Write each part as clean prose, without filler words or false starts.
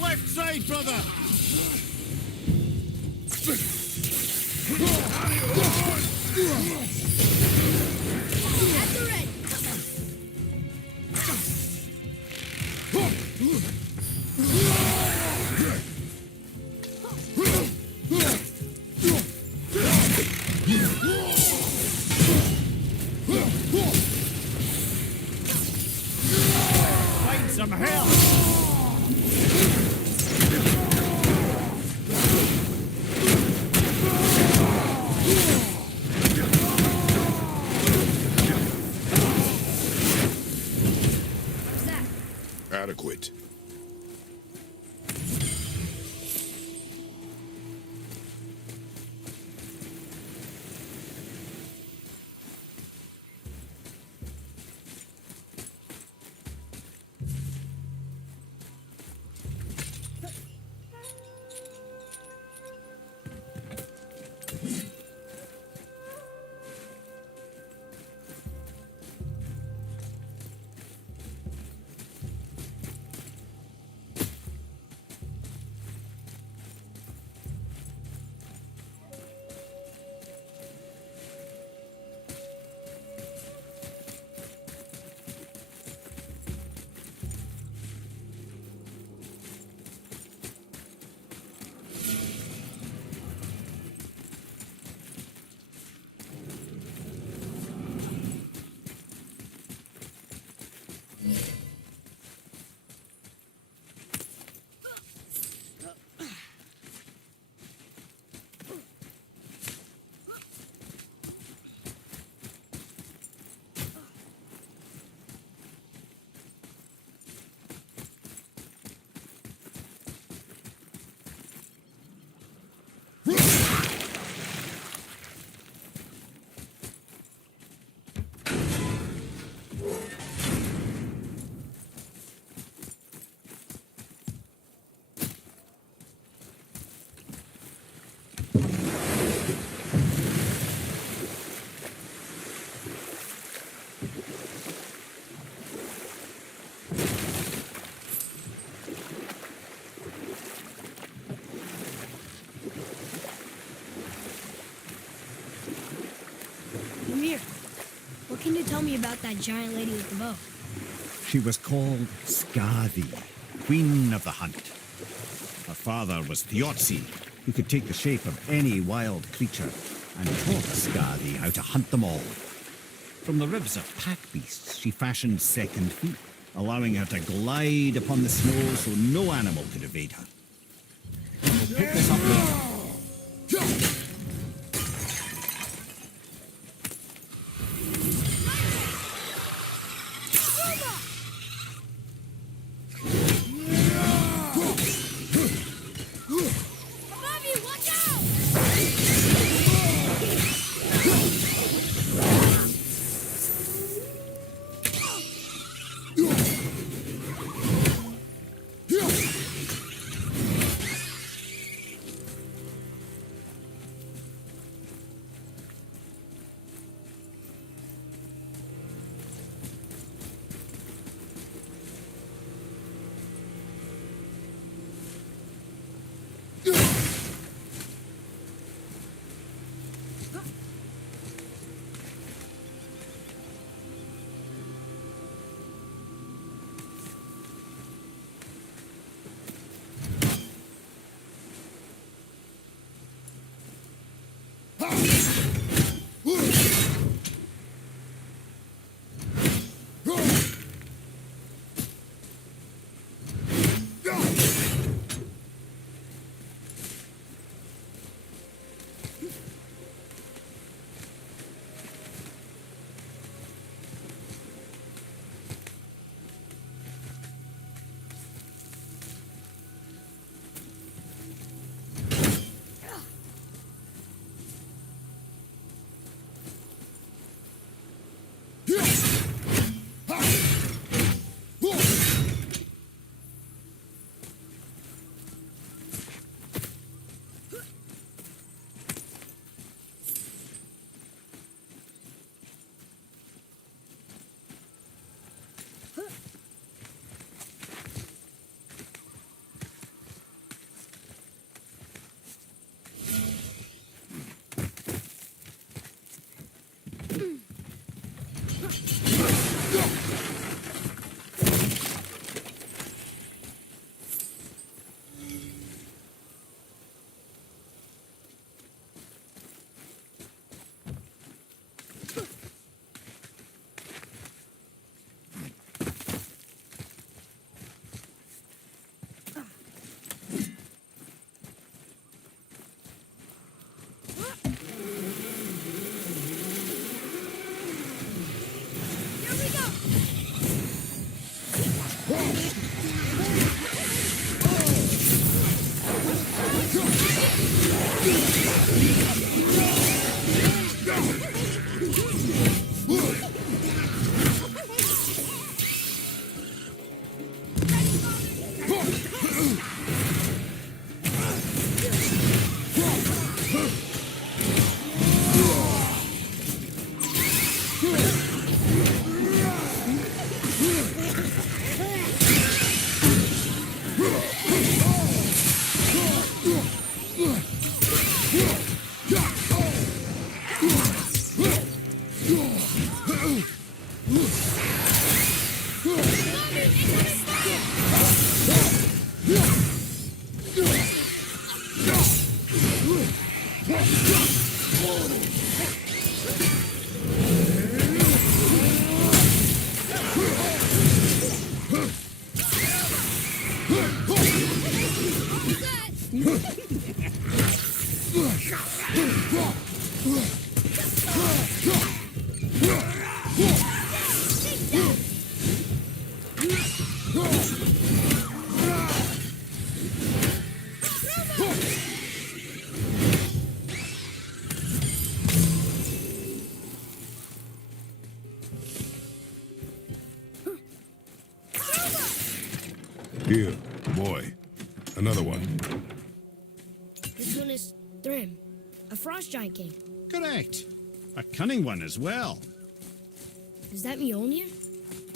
Left side, brother! At the red! Find some help! What's that? Adequate. What can you tell me about that giant lady with the bow? She was called Skadi, Queen of the Hunt. Her father was Thiotzi, who could take the shape of any wild creature, and taught Skadi how to hunt them all. From the ribs of pack beasts, she fashioned second feet, allowing her to glide upon the snow so no animal could evade her. We'll pick this up later. Here, boy. Another one. This one is Thrym, a frost giant king. Correct. A cunning one as well. Is that Mjolnir?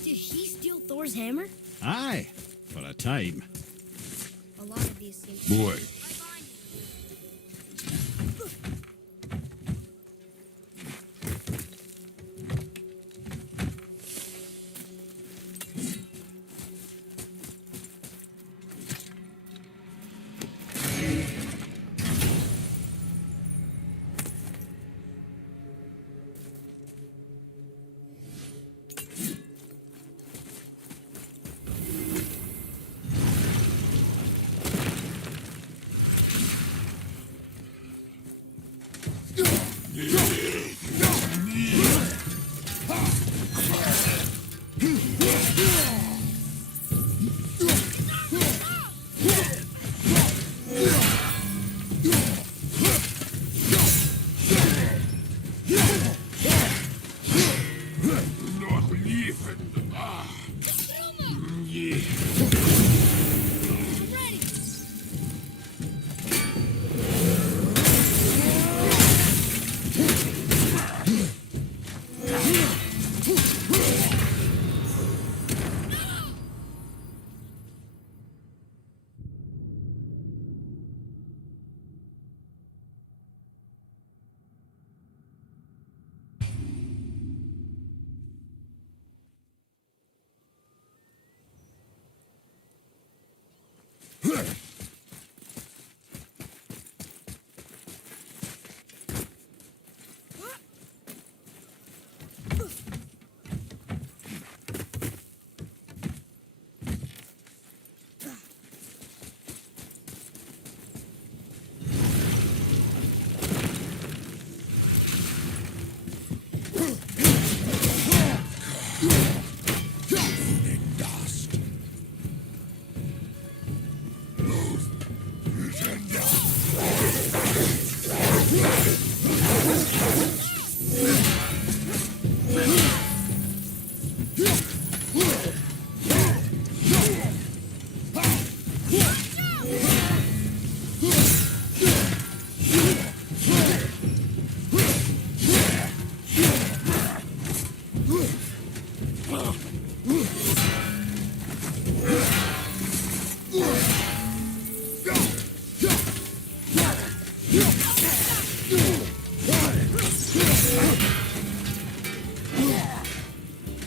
Did he steal Thor's hammer? Aye, for a time. A lot of these seem... Boy.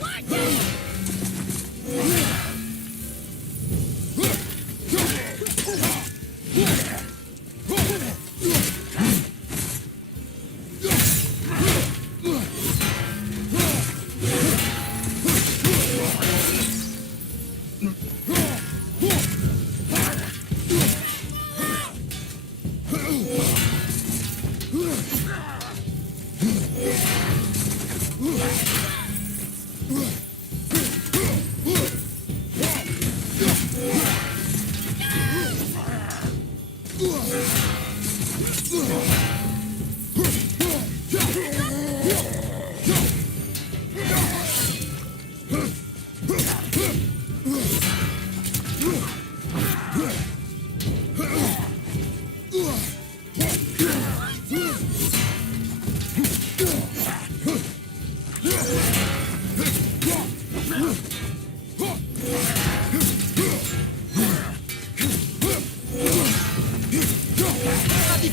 Right behind you.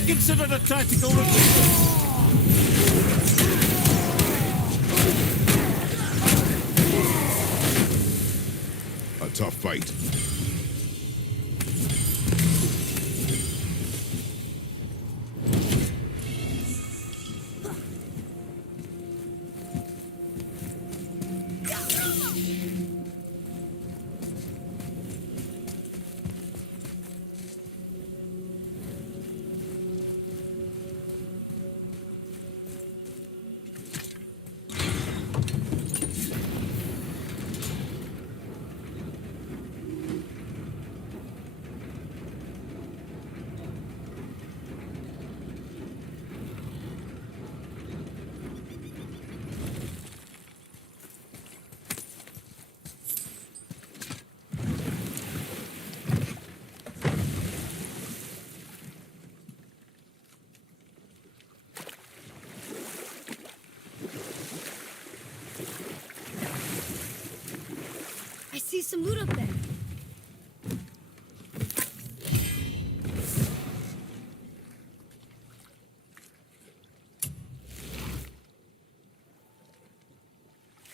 Consider a tactical retreat. A tough fight. some loot up there.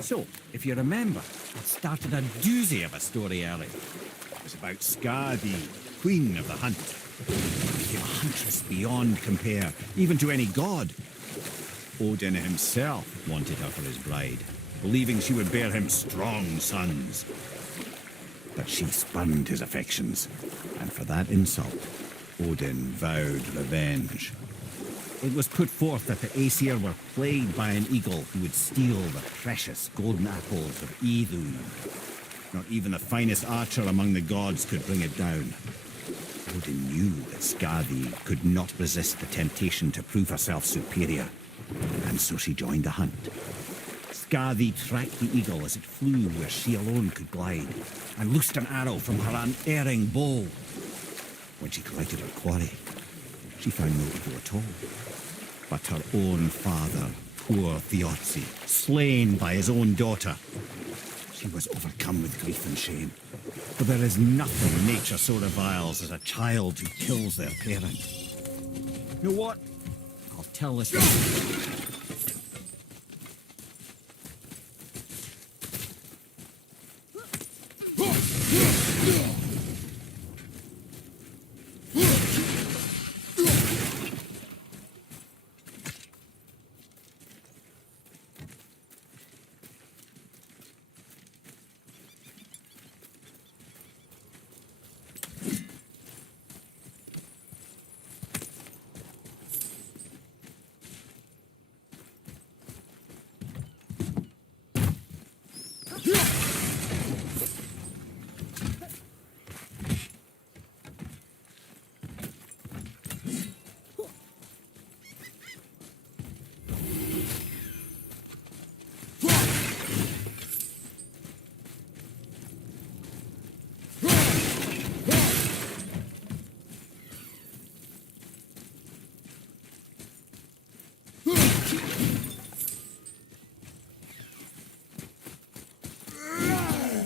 So, if you remember, it started a doozy of a story earlier. It was about Skadi, queen of the hunt. She became a huntress beyond compare, even to any god. Odin himself wanted her for his bride, believing she would bear him strong sons. But she spurned his affections, and for that insult, Odin vowed revenge. It was put forth that the Aesir were plagued by an eagle who would steal the precious golden apples of Idun. Not even the finest archer among the gods could bring it down. Odin knew that Skadi could not resist the temptation to prove herself superior, and so she joined the hunt. Skadi tracked the eagle as it flew where she alone could glide, and loosed an arrow from her unerring bow. When she collected her quarry, she found no eagle at all, but her own father, poor Thiotzi, slain by his own daughter. She was overcome with grief and shame, for there is nothing nature so reviles as a child who kills their parent. You know what? I'll tell this one.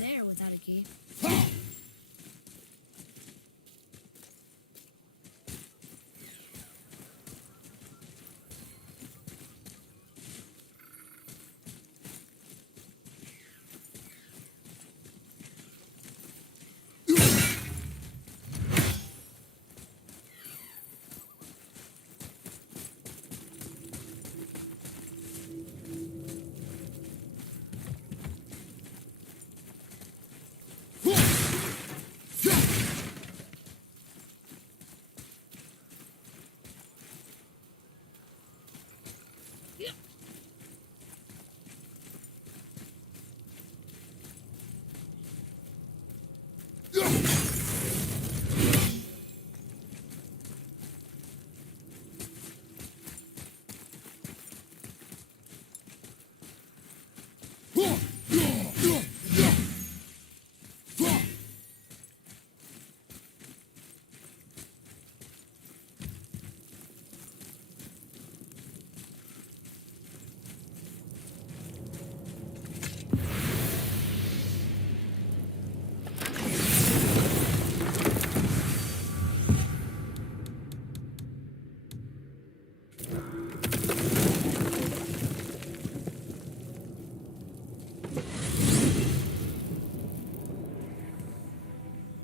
There without a key.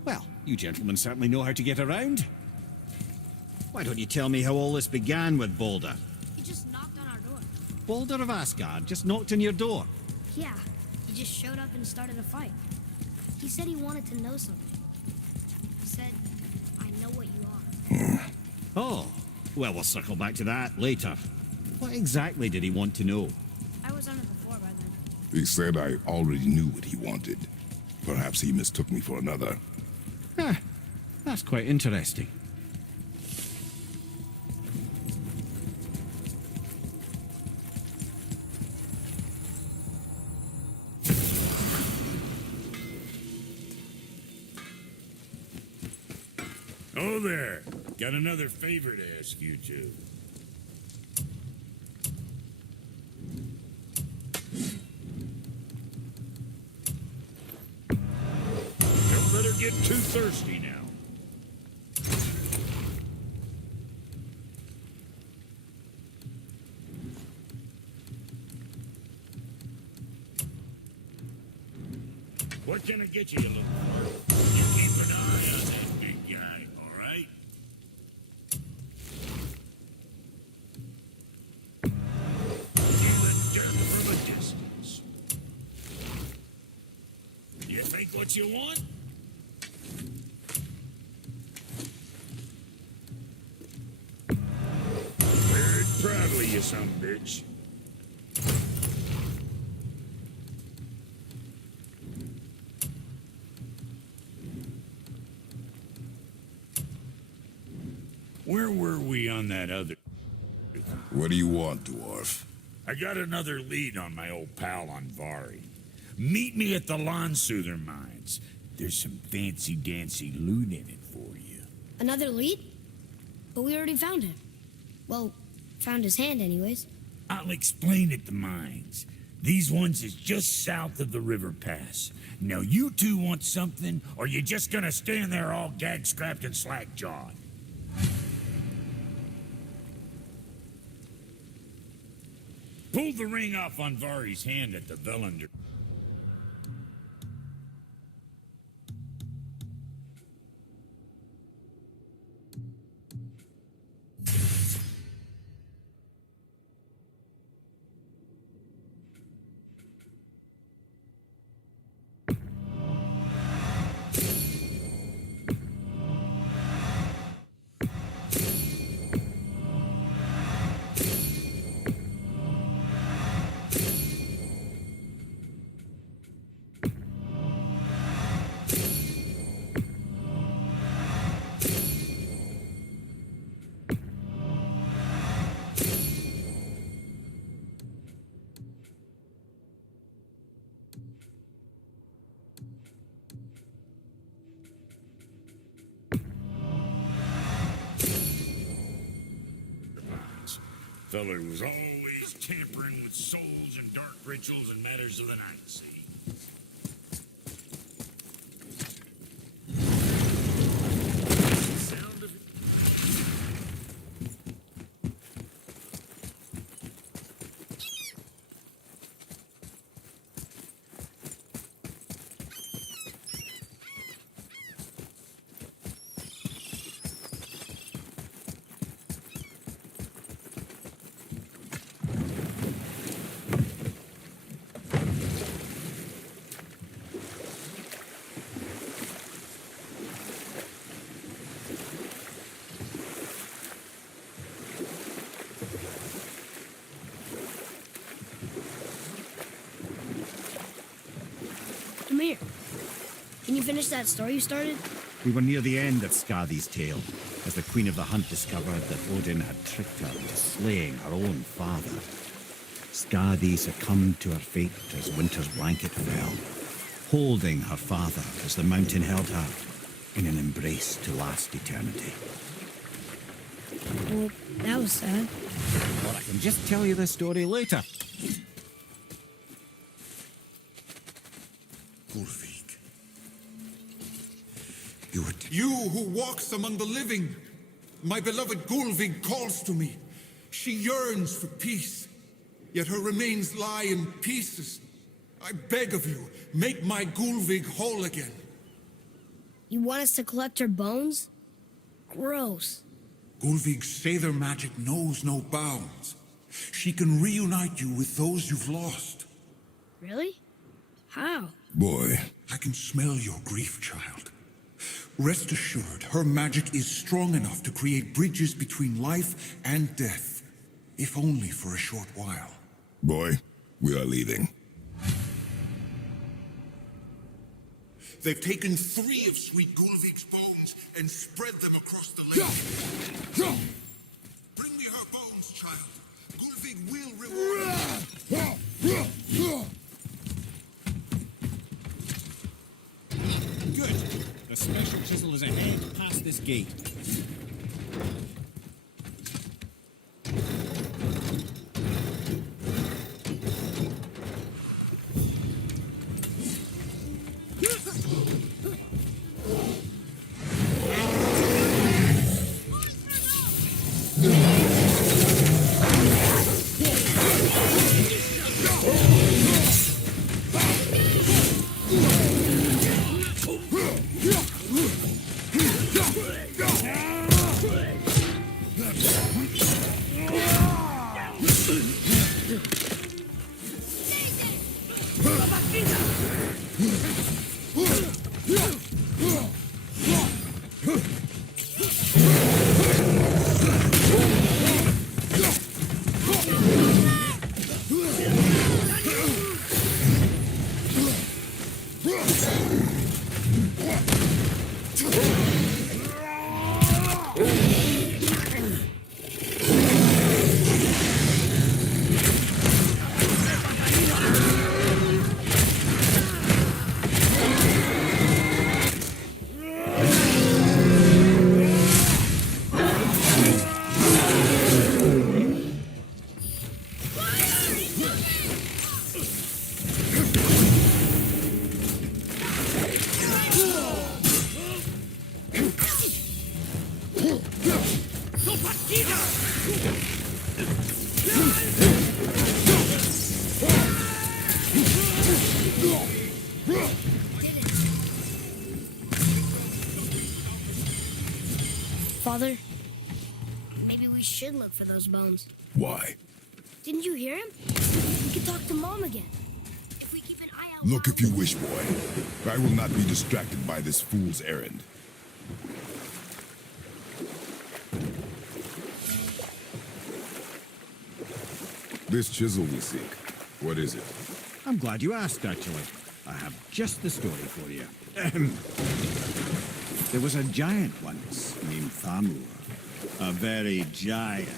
Well, you gentlemen certainly know how to get around. Why don't you tell me how all this began with Balder? He just knocked on our door. Balder of Asgard just knocked on your door. Yeah, he just showed up and started a fight. He said he wanted to know something. He said, I know what you are. Oh, well, we'll circle back to that later. What exactly did he want to know? I was on it before by then. He said I already knew what he wanted. Perhaps he mistook me for another. That's quite interesting. Oh there! Got another favor to ask you two. get too thirsty now. What can I get you, little girl? You keep an eye on that big guy, all right? Kill it dirt from a distance. You think what you want? Very proudly, you son of a bitch. Where were we on that other? What do you want, dwarf? I got another lead on my old pal on Vari. Meet me at the Lawn-Soother mines. There's some fancy-dancy loot in it for you. Another lead? But we already found him. Well, found his hand anyways. I'll explain at the mines. These ones is just south of the river pass. Now you two want something, or you just gonna stand there all gag-scrapped and slack-jawed? Pull the ring off on Vari's hand at the Velander. Feller was always tampering with souls and dark rituals and matters of the night, see? Sound of it. Come here. Can you finish that story you started? We were near the end of Skadi's tale, as the Queen of the Hunt discovered that Odin had tricked her into slaying her own father. Skadi succumbed to her fate as winter's blanket fell, holding her father as the mountain held her in an embrace to last eternity. Well, that was sad. Or I can just tell you the story later. Gulvik. You who walks among the living. My beloved Gulvig calls to me. She yearns for peace, yet her remains lie in pieces. I beg of you, make my Gulvig whole again. You want us to collect her bones? Gross. Gulvig's Sather magic knows no bounds. She can reunite you with those you've lost. Really? How? Boy, I can smell your grief, child. Rest assured, her magic is strong enough to create bridges between life and death, if only for a short while. boy, we are leaving. They've taken 3 of Sweet Gulvig's bones and spread them across the lake. Bring me her bones, child. Gulvig will reward you. Good. The special chisel is ahead past this gate. Father, maybe we should look for those bones. Why? Didn't you hear him? We could talk to Mom again. If we keep an eye out. Look if you wish, boy. I will not be distracted by this fool's errand. This chisel we seek, what is it? I'm glad you asked, actually. I have just the story for you. Ahem. There was a giant once named Thamur. A very giant,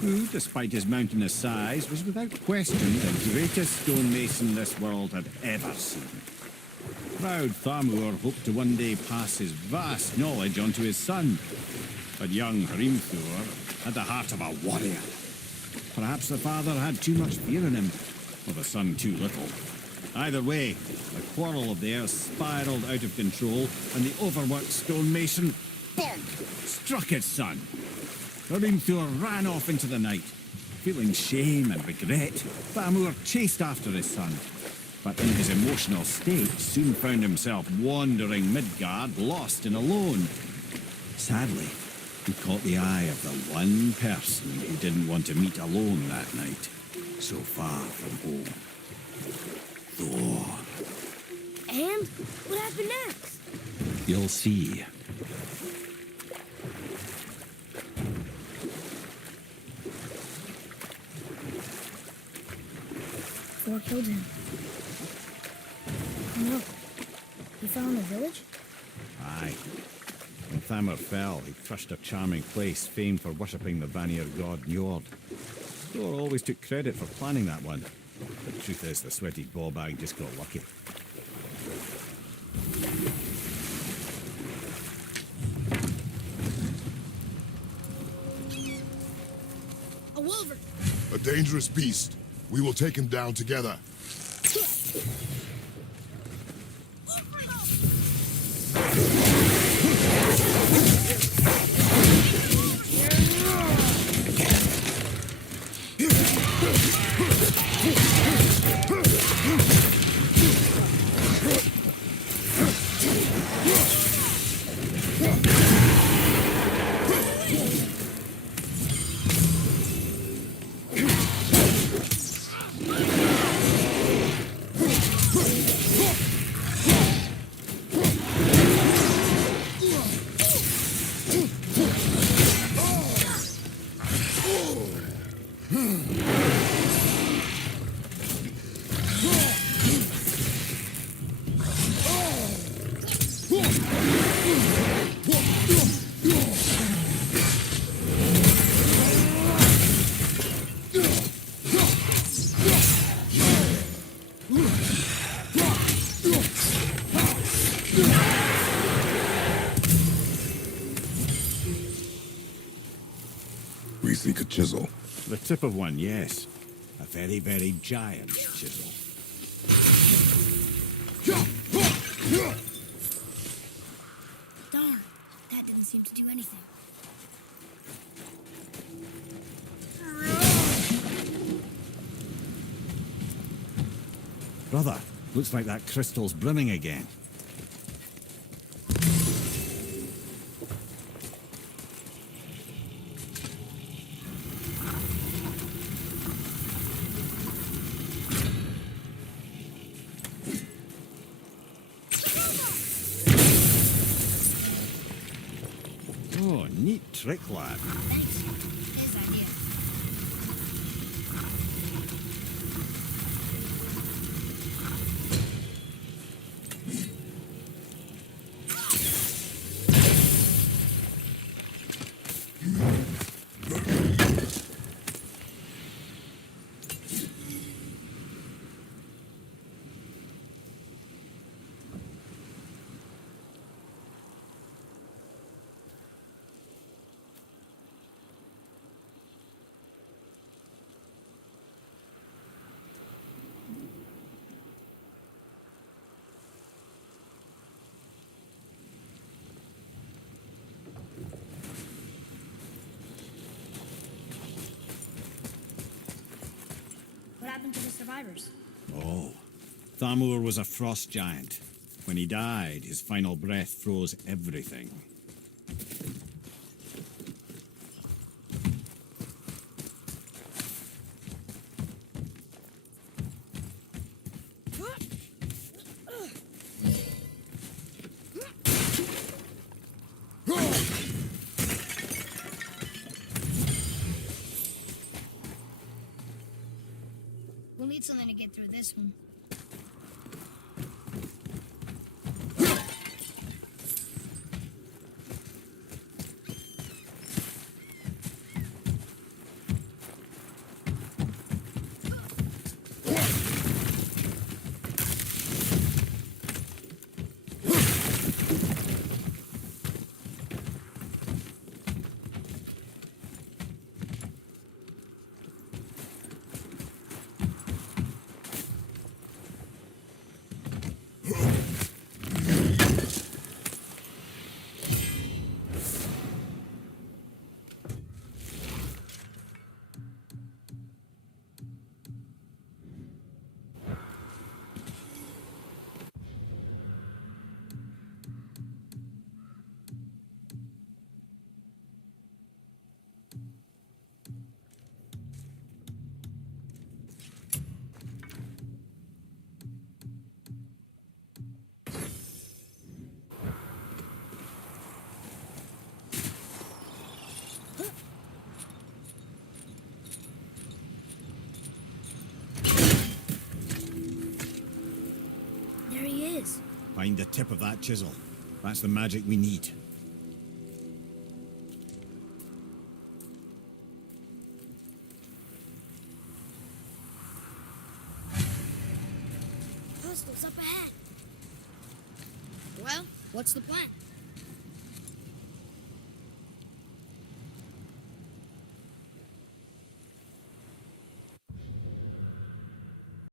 who, despite his mountainous size, was without question the greatest stonemason this world had ever seen. Proud Thamur hoped to one day pass his vast knowledge on to his son. But young Hrimthur had the heart of a warrior. Perhaps the father had too much fear in him, or the son too little. Either way, the quarrel of theirs spiraled out of control, and the overworked stonemason, bonk, struck his son. Hrimthur ran off into the night. Feeling shame and regret, Thamur chased after his son, but in his emotional state soon found himself wandering Midgard, lost and alone. Sadly, he caught the eye of the one person he didn't want to meet alone that night, so far from home. Thor. And what happened next? You'll see. Thor killed him. Oh no. He fell in the village? Aye. When Thamur fell, he crushed a charming place famed for worshipping the Vanir god Njord. Thor always took credit for planning that one. The truth is, the sweaty ballbag just got lucky. A wolverine! A dangerous beast. We will take him down together. We seek a chisel. The tip of one, yes. A very, very giant chisel. Darn, that didn't seem to do anything. Brother, looks like that crystal's brimming again. Oh, neat trick, lad. Thanks. His idea. survivors. Oh. Thamur was a frost giant. When he died, his final breath froze everything. We'll need something to get through this one. There he is. Find the tip of that chisel. That's the magic we need. Hostiles up ahead. Well, what's the plan?